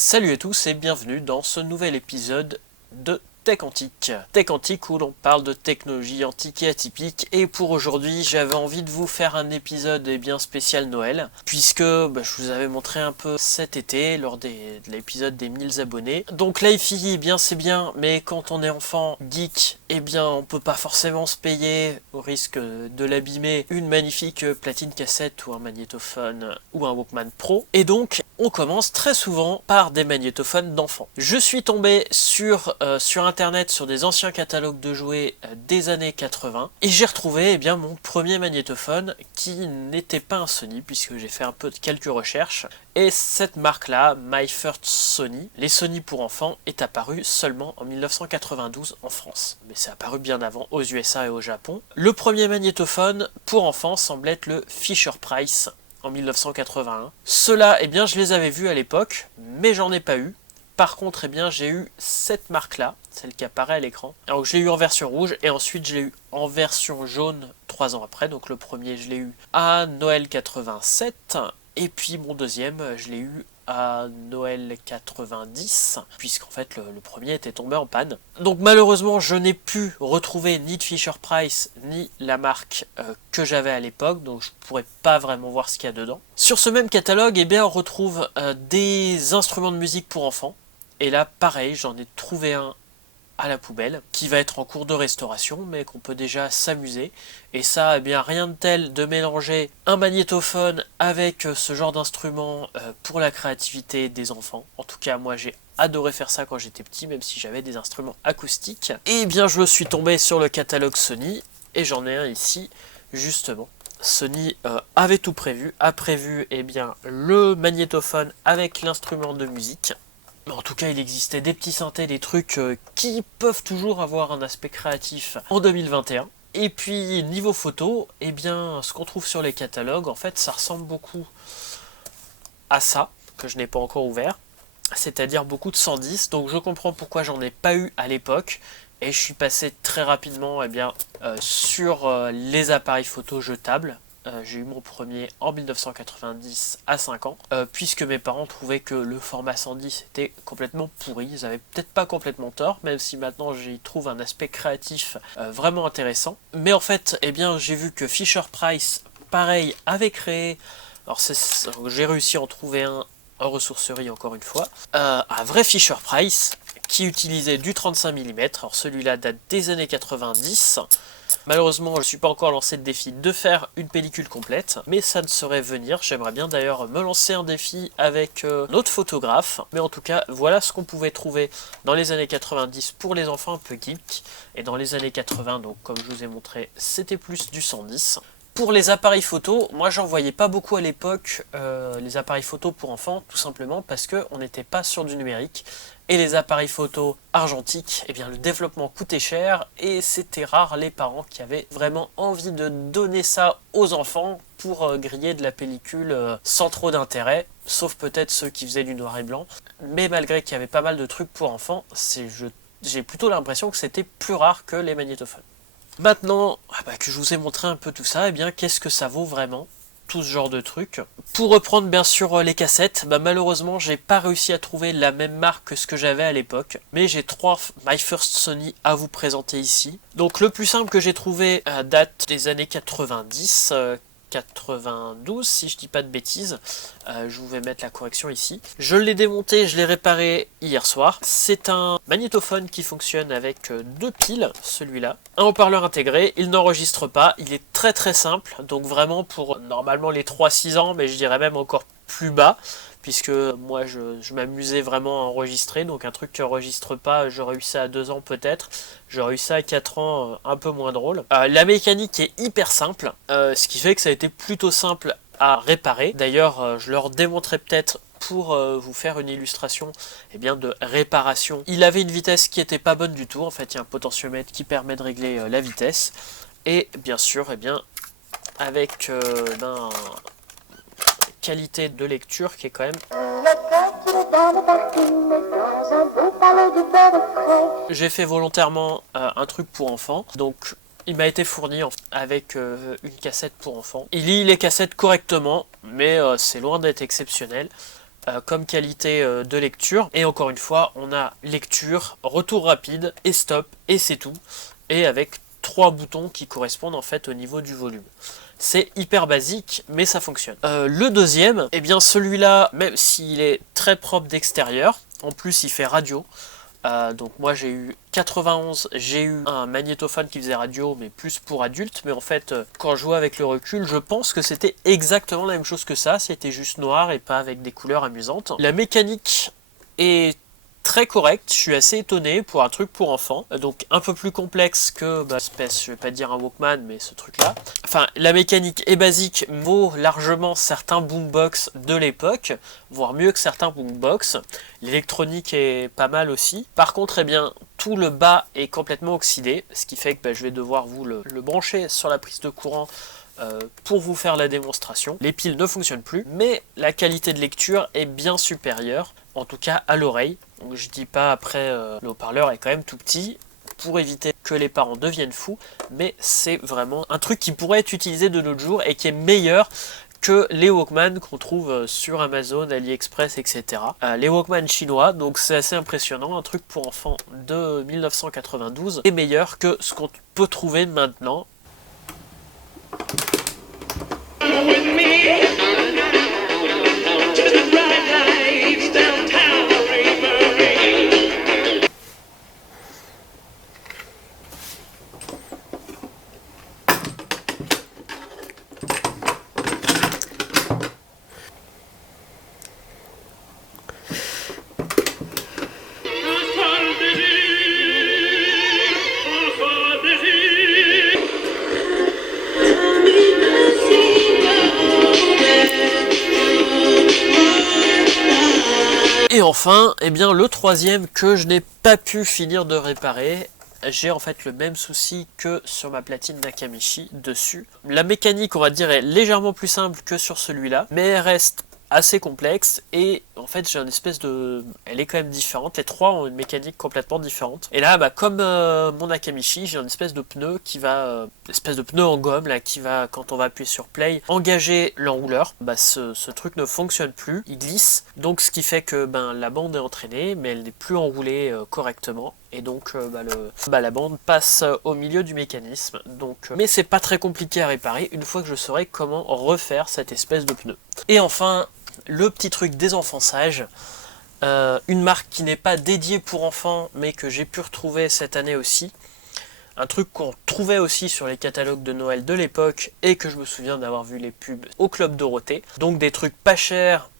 Salut à tous et bienvenue dans ce nouvel épisode de Tech Antique. Tech Antique où l'on parle de technologie antique et atypique, et pour aujourd'hui j'avais envie de vous faire un épisode bien spécial Noël, puisque je vous avais montré un peu cet été lors de l'épisode des 1000 abonnés. Donc la hi-fi, bien c'est bien, mais quand on est enfant geek, on peut pas forcément se payer, au risque de l'abîmer, une magnifique platine cassette ou un magnétophone ou un Walkman Pro, et donc on commence très souvent par des magnétophones d'enfants. Je suis tombé sur internet sur des anciens catalogues de jouets des années 80 et j'ai retrouvé mon premier magnétophone qui n'était pas un Sony, puisque j'ai fait un peu de quelques recherches, et cette marque là, My First Sony, les Sony pour enfants, est apparue seulement en 1992 en France, mais c'est apparu bien avant aux USA et au Japon. Le premier magnétophone pour enfants semble être le Fisher-Price en 1981. Ceux-là, je les avais vus à l'époque, mais j'en ai pas eu. Par contre, j'ai eu cette marque-là, celle qui apparaît à l'écran. Alors je l'ai eu en version rouge, et ensuite je l'ai eu en version jaune 3 ans après. Donc le premier, je l'ai eu à Noël 87, et puis mon deuxième, je l'ai eu à Noël 90, puisqu'en fait le premier était tombé en panne. Donc malheureusement je n'ai pu retrouver ni de Fisher-Price ni la marque que j'avais à l'époque, donc je pourrais pas vraiment voir ce qu'il y a dedans. Sur ce même catalogue, on retrouve des instruments de musique pour enfants, et là pareil, j'en ai trouvé un à la poubelle, qui va être en cours de restauration, mais qu'on peut déjà s'amuser. Et ça, rien de tel de mélanger un magnétophone avec ce genre d'instrument pour la créativité des enfants. En tout cas, moi j'ai adoré faire ça quand j'étais petit, même si j'avais des instruments acoustiques. Et je suis tombé sur le catalogue Sony, et j'en ai un ici, justement. Sony avait tout prévu, a prévu le magnétophone avec l'instrument de musique. En tout cas, il existait des petits synthés, des trucs qui peuvent toujours avoir un aspect créatif en 2021. Et puis, niveau photo, ce qu'on trouve sur les catalogues, en fait, ça ressemble beaucoup à ça, que je n'ai pas encore ouvert. C'est-à-dire beaucoup de 110, donc je comprends pourquoi j'en ai pas eu à l'époque. Et je suis passé très rapidement sur les appareils photo jetables. J'ai eu mon premier en 1990 à 5 ans, puisque mes parents trouvaient que le format 110 était complètement pourri. Ils avaient peut-être pas complètement tort, même si maintenant j'y trouve un aspect créatif vraiment intéressant. Mais en fait, j'ai vu que Fisher-Price, pareil, avait créé, j'ai réussi à en trouver un en ressourcerie encore une fois, un vrai Fisher-Price qui utilisait du 35 mm, alors celui-là date des années 90. Malheureusement, je ne suis pas encore lancé le défi de faire une pellicule complète, mais ça ne saurait venir. J'aimerais bien d'ailleurs me lancer un défi avec notre photographe, mais en tout cas, voilà ce qu'on pouvait trouver dans les années 90 pour les enfants un peu geeks, et dans les années 80, donc comme je vous ai montré, c'était plus du 110. Pour les appareils photo, moi j'en voyais pas beaucoup à l'époque, les appareils photo pour enfants, tout simplement parce qu'on n'était pas sur du numérique. Et les appareils photo argentiques, le développement coûtait cher, et c'était rare les parents qui avaient vraiment envie de donner ça aux enfants pour griller de la pellicule sans trop d'intérêt, sauf peut-être ceux qui faisaient du noir et blanc. Mais malgré qu'il y avait pas mal de trucs pour enfants, j'ai plutôt l'impression que c'était plus rare que les magnétophones. Maintenant que je vous ai montré un peu tout ça, qu'est-ce que ça vaut vraiment, tout ce genre de trucs? Pour reprendre bien sûr les cassettes, malheureusement j'ai pas réussi à trouver la même marque que ce que j'avais à l'époque, mais j'ai 3 My First Sony à vous présenter ici. Donc le plus simple que j'ai trouvé date des années 90, 92 si je dis pas de bêtises, je vous vais mettre la correction ici. Je l'ai démonté, je l'ai réparé hier soir. C'est un magnétophone qui fonctionne avec 2 piles, celui-là. Un haut-parleur intégré, il n'enregistre pas, il est très très simple, donc vraiment pour normalement les 3-6 ans, mais je dirais même encore plus bas, puisque moi je m'amusais vraiment à enregistrer, donc un truc qui enregistre pas, j'aurais eu ça à 2 ans peut-être, j'aurais eu ça à 4 ans, un peu moins drôle. La mécanique est hyper simple, ce qui fait que ça a été plutôt simple à réparer. D'ailleurs, je leur démontrerai peut-être pour vous faire une illustration de réparation. Il avait une vitesse qui était pas bonne du tout, en fait il y a un potentiomètre qui permet de régler la vitesse, et bien sûr avec qualité de lecture qui est quand même... J'ai fait volontairement un truc pour enfants, donc il m'a été fourni avec une cassette pour enfants. Il lit les cassettes correctement, mais c'est loin d'être exceptionnel. comme qualité de lecture. Et encore une fois, on a lecture, retour rapide et stop, et c'est tout. Et avec 3 boutons qui correspondent en fait au niveau du volume. C'est hyper basique, mais ça fonctionne. Le deuxième, eh bien celui-là, même s'il est très propre d'extérieur, en plus il fait radio. Donc moi j'ai eu 91, j'ai eu un magnétophone qui faisait radio, mais plus pour adultes. Mais en fait, quand je vois avec le recul, je pense que c'était exactement la même chose que ça. C'était juste noir et pas avec des couleurs amusantes. La mécanique est très correct, je suis assez étonné pour un truc pour enfants, donc un peu plus complexe que, espèce, je vais pas dire un Walkman, mais ce truc là. Enfin, la mécanique est basique, vaut largement certains boombox de l'époque, voire mieux que certains boombox. L'électronique est pas mal aussi. Par contre, eh bien, tout le bas est complètement oxydé, ce qui fait que je vais devoir vous le brancher sur la prise de courant pour vous faire la démonstration. Les piles ne fonctionnent plus, mais la qualité de lecture est bien supérieure, en tout cas à l'oreille. Donc je dis pas après, le haut-parleur est quand même tout petit, pour éviter que les parents deviennent fous, mais c'est vraiment un truc qui pourrait être utilisé de nos jours et qui est meilleur que les Walkman qu'on trouve sur Amazon, AliExpress, etc. Les Walkman chinois, donc c'est assez impressionnant, un truc pour enfants de 1992 est meilleur que ce qu'on peut trouver maintenant. Et enfin, eh bien, le troisième que je n'ai pas pu finir de réparer, j'ai en fait le même souci que sur ma platine Nakamichi dessus. La mécanique, on va dire, est légèrement plus simple que sur celui-là, mais elle reste assez complexe et en fait j'ai une espèce de... Elle est quand même différente, les trois ont une mécanique complètement différente. Et là, comme mon Nakamichi, j'ai une espèce de pneu qui va... espèce de pneu en gomme là qui va, quand on va appuyer sur play, engager l'enrouleur. Ce truc ne fonctionne plus, il glisse, donc ce qui fait que la bande est entraînée mais elle n'est plus enroulée correctement. Et donc la bande passe au milieu du mécanisme. Donc, mais c'est pas très compliqué à réparer une fois que je saurai comment refaire cette espèce de pneu. Et enfin, le petit truc des enfants sages. Une marque qui n'est pas dédiée pour enfants mais que j'ai pu retrouver cette année aussi. Un truc qu'on trouvait aussi sur les catalogues de Noël de l'époque et que je me souviens d'avoir vu les pubs au Club Dorothée. Donc des trucs pas chers,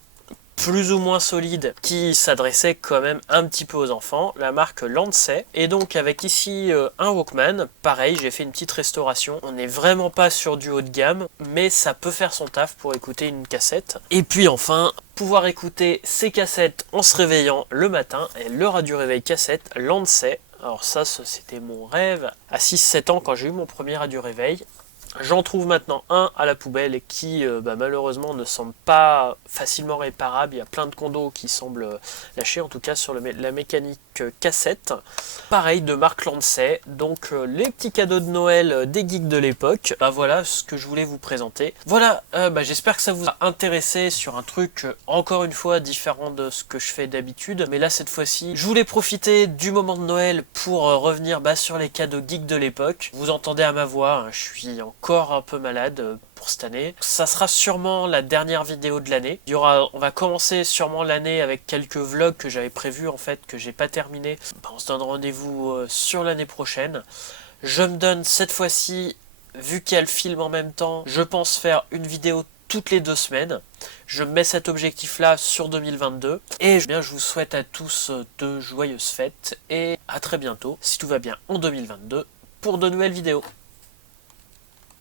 plus ou moins solide, qui s'adressait quand même un petit peu aux enfants, la marque Lancet. Et donc avec ici un Walkman, pareil, j'ai fait une petite restauration. On n'est vraiment pas sur du haut de gamme, mais ça peut faire son taf pour écouter une cassette. Et puis enfin, pouvoir écouter ces cassettes en se réveillant le matin, et le radio réveil cassette Lancet. Alors ça, c'était mon rêve à 6-7 ans quand j'ai eu mon premier radio réveil. J'en trouve maintenant un à la poubelle et qui malheureusement ne semble pas facilement réparable. Il y a plein de condos qui semblent lâcher, en tout cas sur la mécanique cassette. Pareil, de marque Lancet. Donc les petits cadeaux de Noël des geeks de l'époque. Voilà ce que je voulais vous présenter. Voilà, j'espère que ça vous a intéressé sur un truc encore une fois différent de ce que je fais d'habitude. Mais là cette fois-ci, je voulais profiter du moment de Noël pour revenir sur les cadeaux geeks de l'époque. Vous entendez à ma voix, je suis encore un peu malade pour cette année. Ça sera sûrement la dernière vidéo de l'année. On va commencer sûrement l'année avec quelques vlogs que j'avais prévus en fait, que j'ai pas terminé. On se donne rendez-vous sur l'année prochaine. Je me donne cette fois-ci, vu qu'il y a le film en même temps, je pense faire une vidéo toutes les 2 semaines. Je mets cet objectif là sur 2022 et je vous souhaite à tous de joyeuses fêtes et à très bientôt si tout va bien en 2022 pour de nouvelles vidéos.